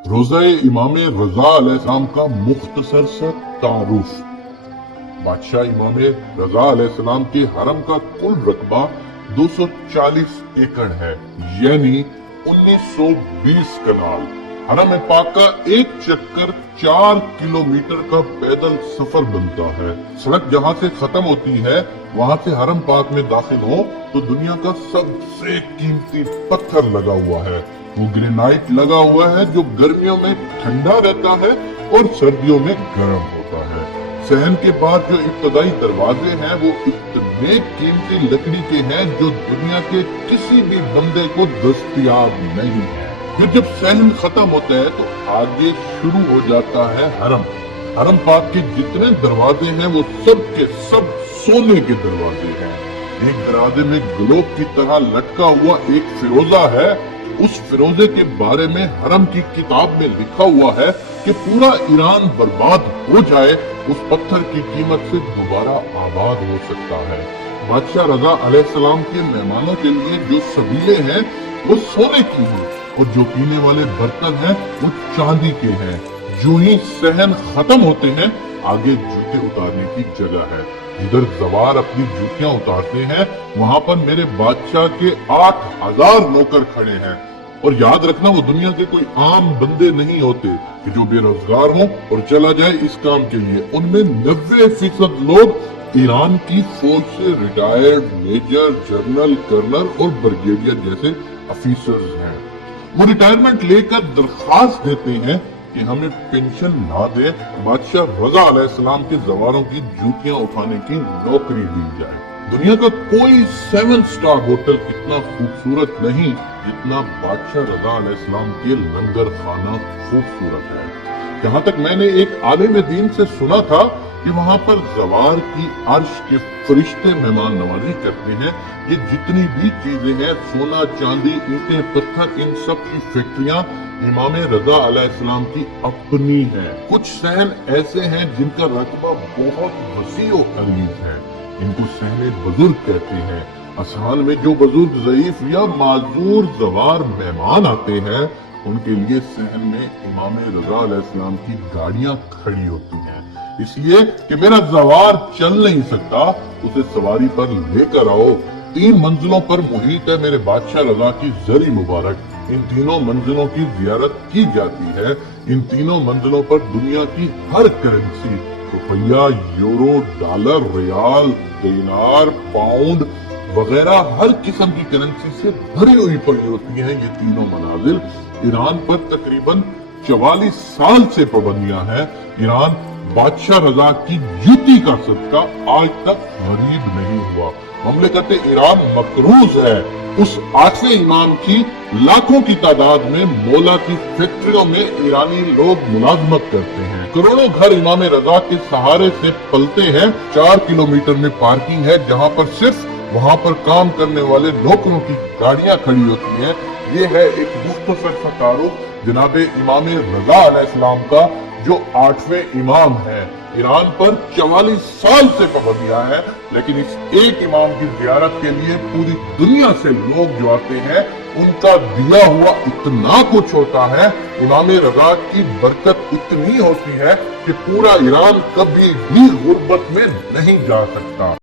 रोज़ा इमाम रजा अलैहिस्सलाम का मुख्तसर सा तारुफ। बादशाह इमाम रजा अलैहिस्सलाम के हरम का कुल रकबा 240 एकड़ है, यानी 1920 कनाल। हरम पाक का एक चक्कर 4 किलोमीटर का पैदल सफर बनता है। सड़क जहाँ से खत्म होती है वहाँ से हरम पाक में दाखिल हो तो दुनिया का सबसे कीमती पत्थर लगा हुआ है। वो ग्रेनाइट लगा हुआ है जो गर्मियों में ठंडा रहता है और सर्दियों में गर्म होता है। सहन के बाद जो इब्तदाई दरवाजे हैं वो इतने कीमती लकड़ी के हैं जो दुनिया के किसी भी बंदे को दस्तयाब नहीं है। फिर जब सहन खत्म होता है तो आगे शुरू हो जाता है हरम। हरम पाक के जितने दरवाजे हैं वो सब के सब सोने के दरवाजे हैं। एक दरवाजे में ग्लोब की तरह लटका हुआ एक फिरोजा है। उस फिरोजे के बारे में हरम की किताब में लिखा हुआ है कि पूरा ईरान बर्बाद हो जाए उस पत्थर की कीमत से दोबारा आबाद हो सकता है। बादशाह रजा अलैहिस्सलाम के मेहमानों के लिए जो सबीले हैं वो सोने की हैं और जो पीने वाले बर्तन हैं वो चांदी के हैं। जो ही सहन खत्म होते हैं आगे जूते उतारने की जगह है। जिधर सवार अपनी जूतियां उतारते हैं वहां पर मेरे बादशाह के 8000 नौकर खड़े हैं। और याद रखना वो दुनिया के कोई आम बंदे नहीं होते कि जो बेरोजगार हो और चला जाए इस काम के लिए। उनमें 90% लोग ईरान की फौज से रिटायर्ड मेजर, जनरल, कर्नल और ब्रिगेडियर जैसे ऑफिसर्स हैं। वो रिटायरमेंट लेकर दरखास्त देते हैं कि हमें पेंशन ना दे, बादशाह रजा अलैहिस्सलाम के जवारों की जूतियां उठाने की नौकरी दी जाए। दुनिया का कोई 7 स्टार होटल इतना खूबसूरत नहीं जितना बादशाह रजा अलैहिस्सलाम के लंगर खाना खूबसूरत है। जहाँ तक मैंने एक आलिम दीन से सुना था कि वहाँ पर जवार की अर्श के फरिश्ते मेहमान नवाजी करते हैं। ये जितनी भी चीजें हैं, सोना, चांदी, ईंटें, पत्थर, इन सब की फैक्ट्रियां इमाम रजा अलैहिस्सलाम की अपनी है। कुछ सहन ऐसे हैं जिनका रकबा बहुत वसी और अजीज है। इनको सहने बुजुर्ग कहते हैं। असहान में जो बुजुर्ग ज़ईफ या माजूर जवार मेहमान आते हैं उनके लिए सहन में इमाम रजा अलैहिस्सलाम की गाड़ियां खड़ी होती हैं, इसलिए कि मेरा जवार चल नहीं सकता, उसे सवारी पर लेकर आओ। 3 मंजिलों पर मुहित है मेरे बादशाह रजा की जरी मुबारक। इन तीनों मंजिलों की जियारत की जाती है। इन तीनों मंजिलों पर दुनिया की हर करेंसी, रुपया, यूरो, डॉलर, रियाल, दिनार, पाउंड वगैरह हर किस्म की करेंसी से भरी हुई पड़ी होती है। ये तीनों मनाजिल ईरान पर तकरीबन 44 साल से पाबंदियां हैं। ईरान बादशाह रजा की जूती का सदका आज तक गरीब नहीं हुआ। ममलिकत ईरान मकरूज है उस 8वें इमाम की लाखों की तादाद में मोला की फैक्ट्रियों में ईरानी लोग मुलाजमत करते हैं। करोड़ों घर इमाम रजा के सहारे से पलते हैं। 4 किलोमीटर में पार्किंग है जहाँ पर सिर्फ वहाँ पर काम करने वाले नौकरों की गाड़ियां खड़ी होती हैं। ये है एक मुख्तसर सा तारुफ जनाबे इमाम रजा अलैहिस्सलाम का जो 8वें इमाम है। ईरान पर 44 साल से पाबंदियां हैं, लेकिन इस एक इमाम की जियारत के लिए पूरी दुनिया से लोग जो आते हैं उनका दिया हुआ इतना कुछ होता है। इमाम रजा की बरकत इतनी होती है कि पूरा ईरान कभी भी गुर्बत में नहीं जा सकता।